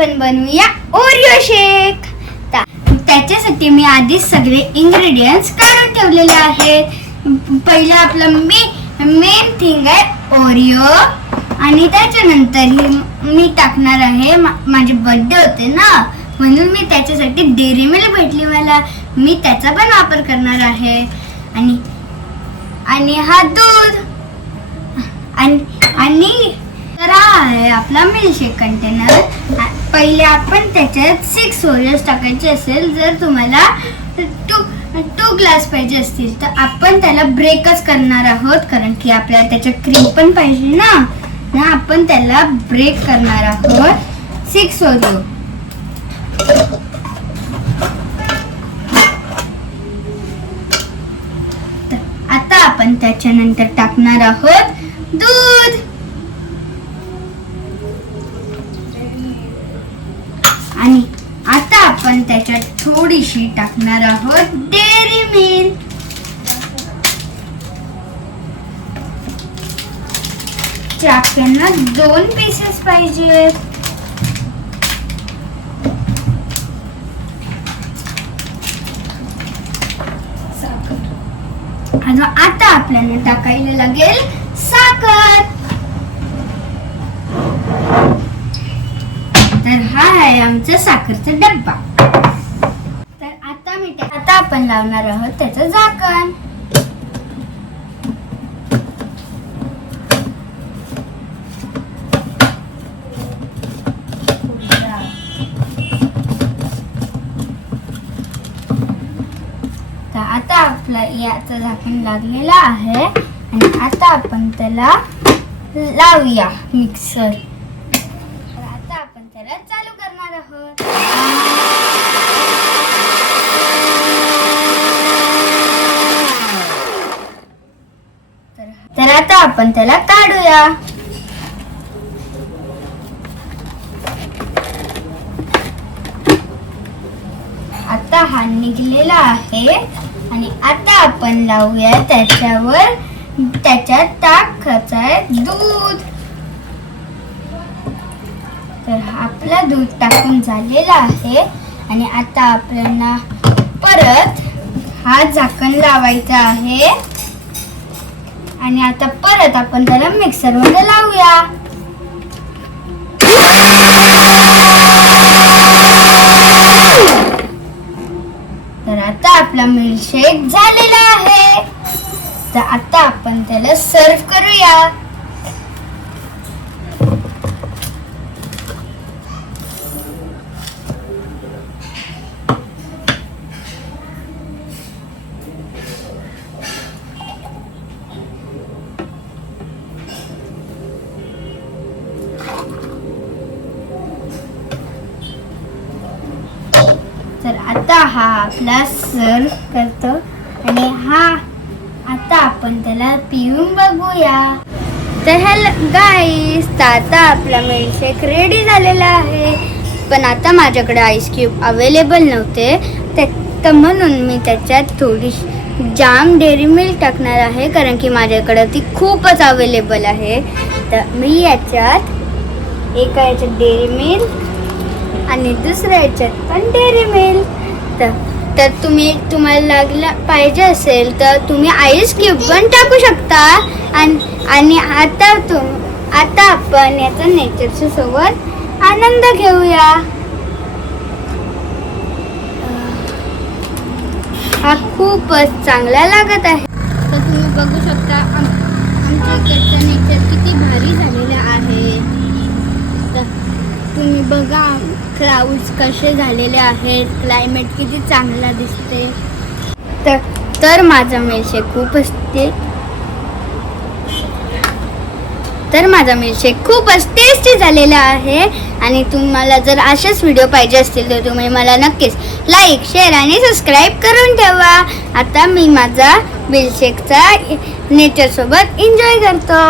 आपण बनवूया ओरिओ शेक. त्याच्यासाठी मी आधीच सगळे इंग्रेडियंट्स काढून ठेवलेले आहेत. पहिलं आपलं मेन थिंग आहे ओरिओ, आणि त्याच्यानंतर मी टाकणार आहे, माझे बर्थडे होते ना म्हणून मी त्याच्यासाठी डेअरी मिल्क भेटली मला, मी त्याचा पण वापर करणार आहे. आणि हा दूध आणि तर हा आहे आपला मिल्कशेक कंटेनर. पहिले आपण त्याच्यात 6 ओरिओज टाकायचे असेल, जर तुम्हाला 2 ग्लास पाहिजे असतील तर आपण त्याला ब्रेकच करणार आहोत, कारण की आपल्याला त्याच्यात क्रीम पण पाहिजे ना आपण त्याला ब्रेक करणार आहोत 6 ओरिओ. आता आपण त्याच्यानंतर टाकणार आहोत दूध, आणि आता आपण त्याच्यात थोडीशी टाकणार आहोत डेअरी मिल्क. आपल्याला 2 पीसेस पाहिजेत. आणि आता आपल्याला टाकायला लागेल साखर. तर हा आहे आमचा साखरचा डब्बा. तर आता आपण लावणार आहोत त्याचं झाकण. तर आता आपलं याचं झाकण लागलेलं आहे, आणि आता आपण त्याला लावूया मिक्सर. तर आता आपण त्याला चालू करणार आहोत. तर आता आपण त्याला काढूया. आता हा निघलेला आहे, आणि आता आपण लावूया त्याच्यात टाकायचं आहे दूध. तर आपला दूध टाकून झालेला आहे, आणि आता आपल्याला परत हा झाकण लावायचा आहे, आणि आता परत आपण त्याला मिक्सर मध्ये लावूया. तर आता आपला मिल्कशेक झालेला आहे. तर आता आपण त्याला सर्व करूया. तर आता हा आपला सर्व करतो, आणि आता आपण त्याला पिऊन बघूया. तर हॅलो गाईस, आता आपला मिल्कशेक रेडी झालेला आहे. पण आता माझ्याकडे आईस क्यूब अवेलेबल नव्हते, तर म्हणून मी त्याच्यात थोडीशी जाम डेअरी मिल्क टाकणार आहे, कारण की माझ्याकडे ती खूपच अवेलेबल आहे. तर मी याच्यात एका याच्यात डेअरी मिल्क आणि दुसऱ्या याच्यात पण डेअरी मिल्क. तर तुम्हाला पाहिजे असेल तर तुम्ही आईस क्यूब पण टाकू शकता. आणि आता आपण याचा नेचरच्या सोबत आनंद घेऊया. हा खूपच चांगला लागत आहे. तर तुम्ही बघू शकता आमच्या इकडचं नेचर किती भारी झालेलं आहे. तुम्ही बघा क्लाउड्स कसे झालेले आहेत, क्लायमेट किती चांगला दिसते. तर माझा मिल्कशेक खूपच टेस्टी झालेला आहे. आणि तुम्हाला जर असेच व्हिडिओ पाहिजे असतील तर तुम्ही मला नक्कीच लाईक, शेअर आणि सबस्क्राईब करून ठेवा. आता मी माझा मिल्कशेकचा नेचरसोबत एन्जॉय करतो.